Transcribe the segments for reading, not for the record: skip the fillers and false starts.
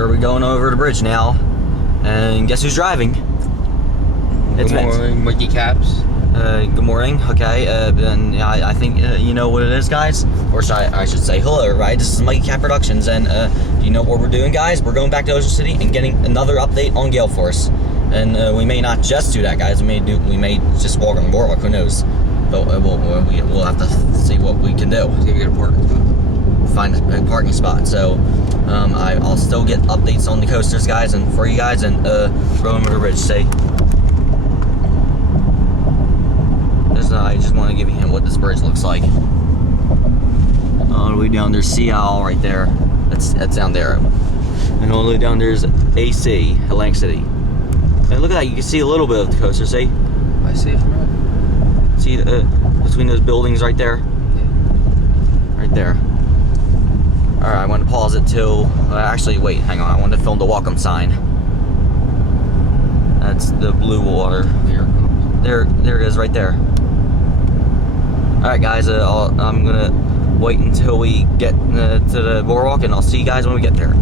here we're going over the bridge now. And guess who's driving? Good morning, Mickey Caps. Good morning. Okay, then I think you know what it is, guys. Or I should say hello, right? This is Mikey Cap Productions, and you know what we're doing, guys? We're going back to Ocean City and getting another update on Gale Force. And we may not just do that, guys. We may just walk on the boardwalk. Who knows? But we'll have to see what we can do. See if we get a parking spot. Find a parking spot. So I'll still get updates on the coasters, guys, and for you guys, and go over the bridge. Say. I just want to give you a hint what this bridge looks like. All the way down there's Sea Owl right there. That's down there. And all the way down there's AC, Atlantic City. And look at that, you can see a little bit of the coaster, see? I see it from here. See between those buildings right there? Yeah. Right there. Alright, I want to pause it till... actually, wait, hang on. I want to film the welcome sign. That's the blue water. Here it comes. There it is, right there. Alright guys, I'm gonna wait until we get to the boardwalk, and I'll see you guys when we get there.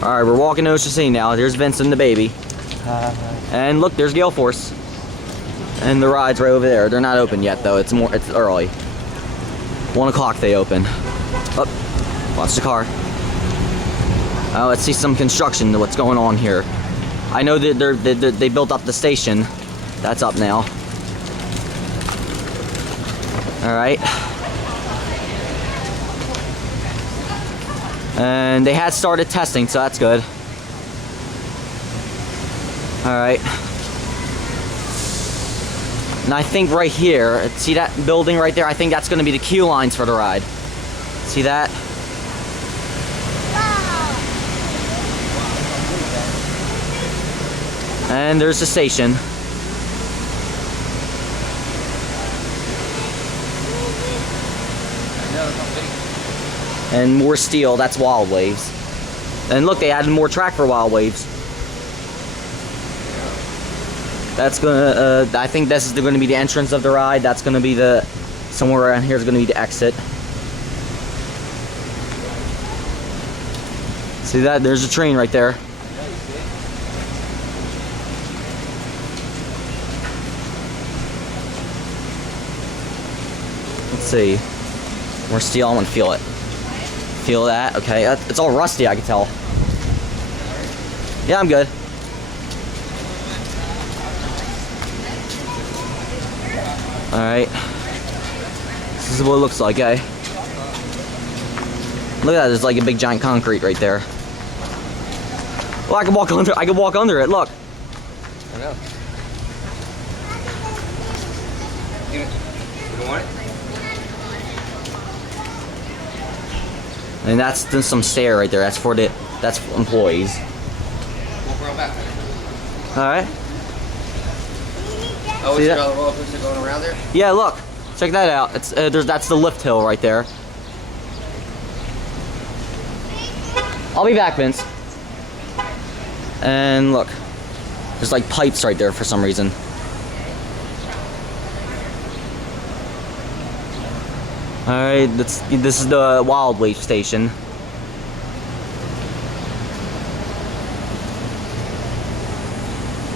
Alright, we're walking to Ocean City now. There's Vince and the baby. And look, there's Gale Force. And the ride's right over there. They're not open yet though, it's early. 1 o'clock they open. Oh, watch the car. Let's see some construction, what's going on here. I know that they built up the station. That's up now. Alright. And they had started testing, so that's good. Alright. And I think right here, see that building right there? I think that's going to be the queue lines for the ride. See that? And there's the station. And more steel, that's Wildwaves. And look, they added more track for Wildwaves. That's gonna, I think this is gonna be the entrance of the ride. That's gonna be somewhere around here is gonna be the exit. See that? There's a train right there. Let's see. More steel, I want to feel it. Feel that? Okay, it's all rusty, I can tell. Yeah, I'm good. Alright. This is what it looks like, eh? Look at that, there's like a big giant concrete right there. Well, I can walk under it, look. I know. You don't want it? And that's some stair right there. That's that's employees. Walk around back. All right. Oh, is there a roller coaster going around there? Yeah, look. Check that out. It's that's the lift hill right there. I'll be back, Vince. And look, there's like pipes right there for some reason. Alright, this is the Wildwave station.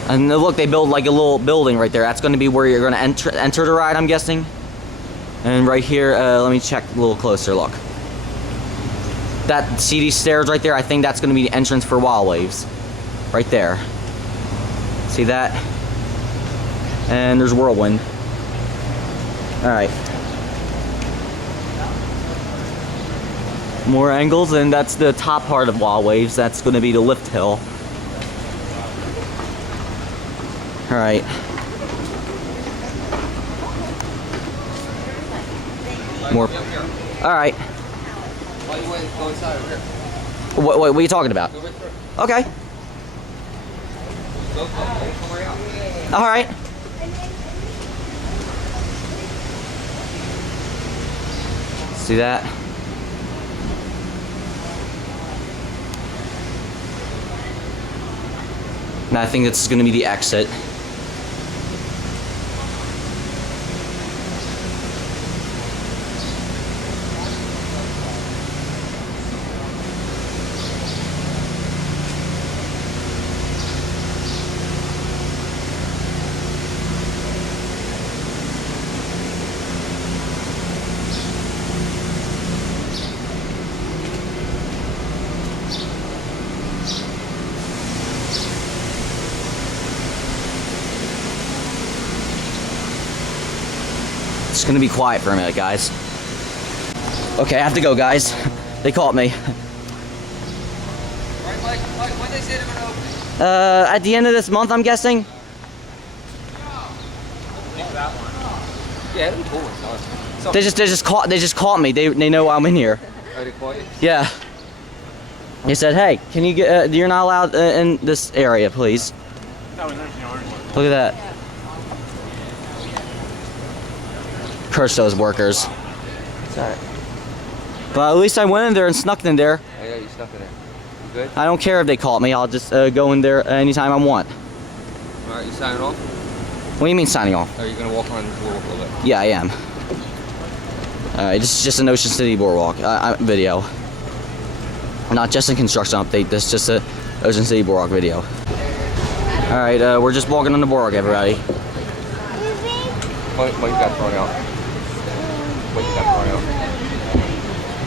And look, they built like a little building right there. That's going to be where you're going to enter the ride, I'm guessing. And right here, let me check a little closer, look. See these stairs right there? I think that's going to be the entrance for Wildwaves. Right there. See that? And there's Whirlwind. Alright. More angles, and that's the top part of Wildwaves. That's going to be the lift hill. Alright. More. Alright. Why you want to go inside over here? What are you talking about? Go right through. Okay. Go right out. Alright. See that? And I think this is going to be the exit. gonna be quiet for a minute, guys. Okay, I have to go, guys. They caught me. Right, Mike? When they say they're gonna open it? At the end of this month, I'm guessing. Yeah, it'll be cool. It's not. They just caught me. They know I'm in here. Oh, they caught you? Yeah. They said, "Hey, can you get? You're not allowed in this area, please." Look at that. Curse those workers. It's alright. But at least I went in there and snuck in there. Oh, yeah, you stuck in there. You good? I don't care if they caught me. I'll just go in there anytime I want. Alright, you signing off? What do you mean signing off? Or are you gonna walk around the boardwalk a little bit? Yeah, I am. Alright, this is just an Ocean City Boardwalk video. Not just a construction update, this is just a Ocean City Boardwalk video. Alright, we're just walking on the boardwalk, everybody. What you got thrown out? What you got thrown out?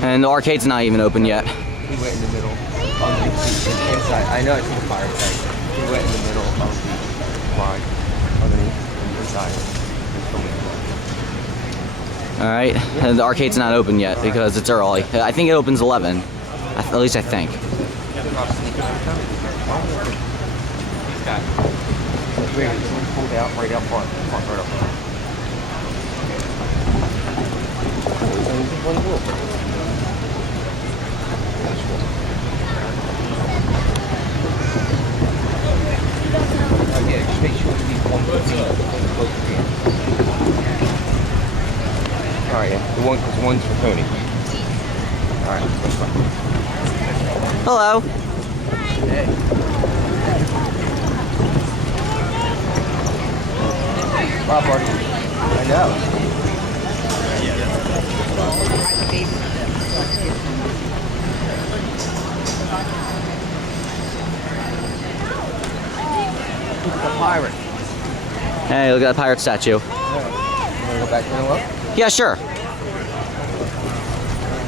And the arcade's not even open yet. He went in the middle. Inside. I know it's in the fire tank. He went in the middle of the line. Underneath. Inside. Alright, and the arcade's not open yet because it's early. I think it opens 11. At least I think. He's got it. Pulled out right out front. Right up front. Yeah, just make sure to be one foot in. Alright, yeah. The one's for Tony. Alright, that's fine. Hello. Hey. Wow, buddy. I know. The pirate. Hey, look at that pirate statue. You wanna go back there and look? Yeah, sure.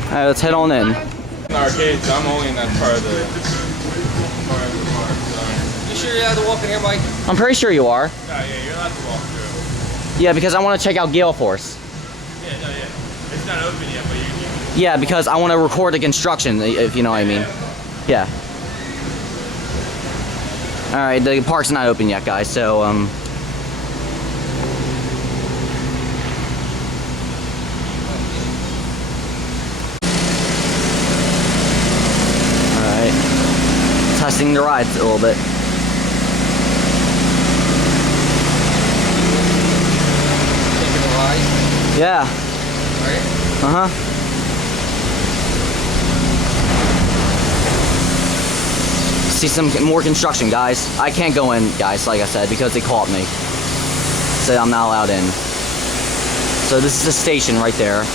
Alright, let's head on in. Arcades, I'm only in that part of the park. You sure you're allowed to walk in here, Mike? I'm pretty sure you are. Yeah, you're allowed to walk through. Yeah, because I want to check out Gale Force. Yeah. It's not open yet, but you Yeah, because I want to record the construction, if you know what I mean. Yeah. Alright, the park's not open yet, guys, so, Alright. Testing the rides a little bit. Taking a ride. Yeah. Right? Uh-huh. See some more construction, guys. I can't go in, guys, like I said, because they caught me. Said I'm not allowed in. So this is the station right there.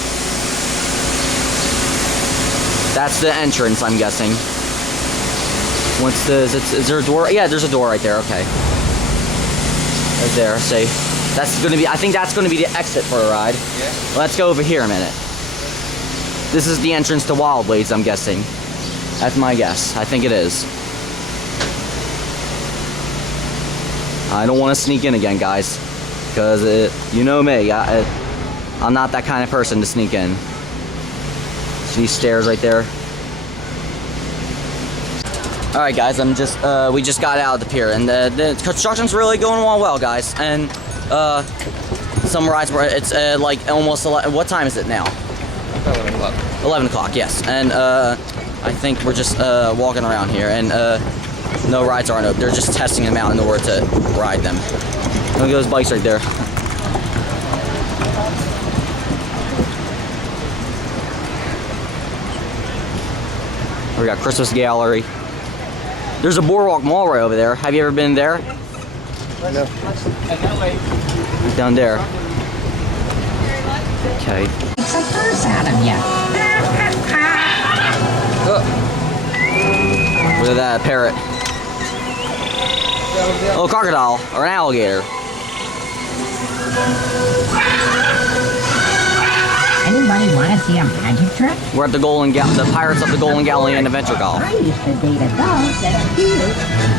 That's the entrance, I'm guessing. What's the, is there a door? Yeah, there's a door right there, okay. Right there, say. That's gonna be, I think that's gonna be the exit for a ride. Yeah. Let's go over here a minute. This is the entrance to Wildwaves, I'm guessing. That's my guess. I think it is. I don't want to sneak in again, guys. Because, you know me. I'm not that kind of person to sneak in. See these stairs right there? Alright, guys. We just got out of the pier. And the construction's really going on well, guys. And, some rides where it's like almost 11, what time is it now? 11 o'clock. 11 o'clock, yes. And I think we're just walking around here, and no rides aren't open. They're just testing them out in order to ride them. Look at those bikes right there. We got Christmas Gallery. There's a Boardwalk Mall right over there. Have you ever been there? No. Down there. Okay. It's a purse out of you. Look at that parrot. Oh, crocodile or an alligator. Anybody want to see a magic trick? We're at the the Pirates of the Golden Galleon Adventure Golf. I used to date a dog that appeared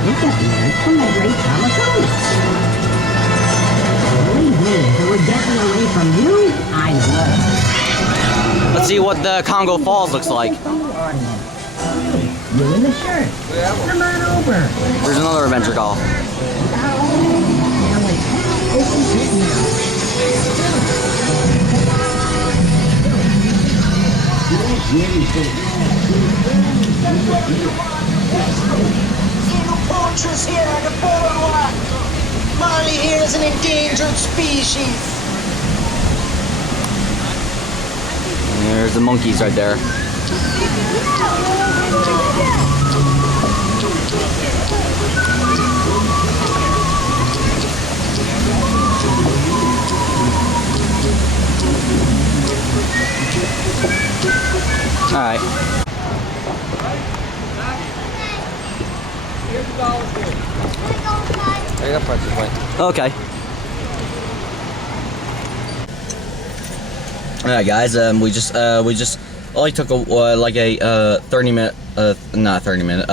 disappeared from the Great Amazonas. Believe me, were getting away from you, I would. Let's see what the Congo Falls looks like. You in the shirt. Come on over. There's another adventure call. Poachers here on the boardwalk. Molly here is an endangered species. There's the monkeys right there. All right. I got parts of point. Okay. All right, guys. We just only took like a 30-minute, not 30-minute.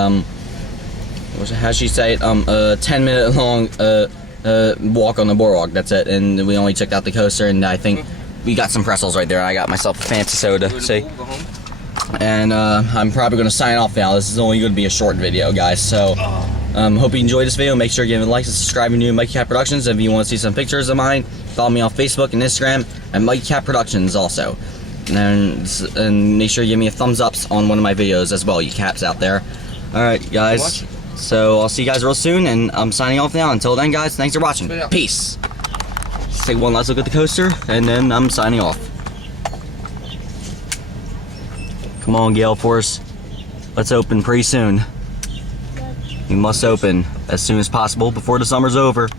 How she say it? 10-minute long walk on the boardwalk. That's it. And we only took out the coaster, and I think we got some pretzels right there. I got myself a fancy soda. See. And I'm probably going to sign off now. This is only going to be a short video, guys. So, hope you enjoyed this video. Make sure you give it a like and subscribe to Mikey Cat Productions. If you want to see some pictures of mine, follow me on Facebook and Instagram at Mikey Cat Productions also. And make sure you give me a thumbs up on one of my videos as well, you caps out there. Alright, guys. So, I'll see you guys real soon, and I'm signing off now. Until then, guys, thanks for watching. Peace. Let's take one last look at the coaster, and then I'm signing off. Come on, Gale Force. Let's open pretty soon. We must open as soon as possible before the summer's over.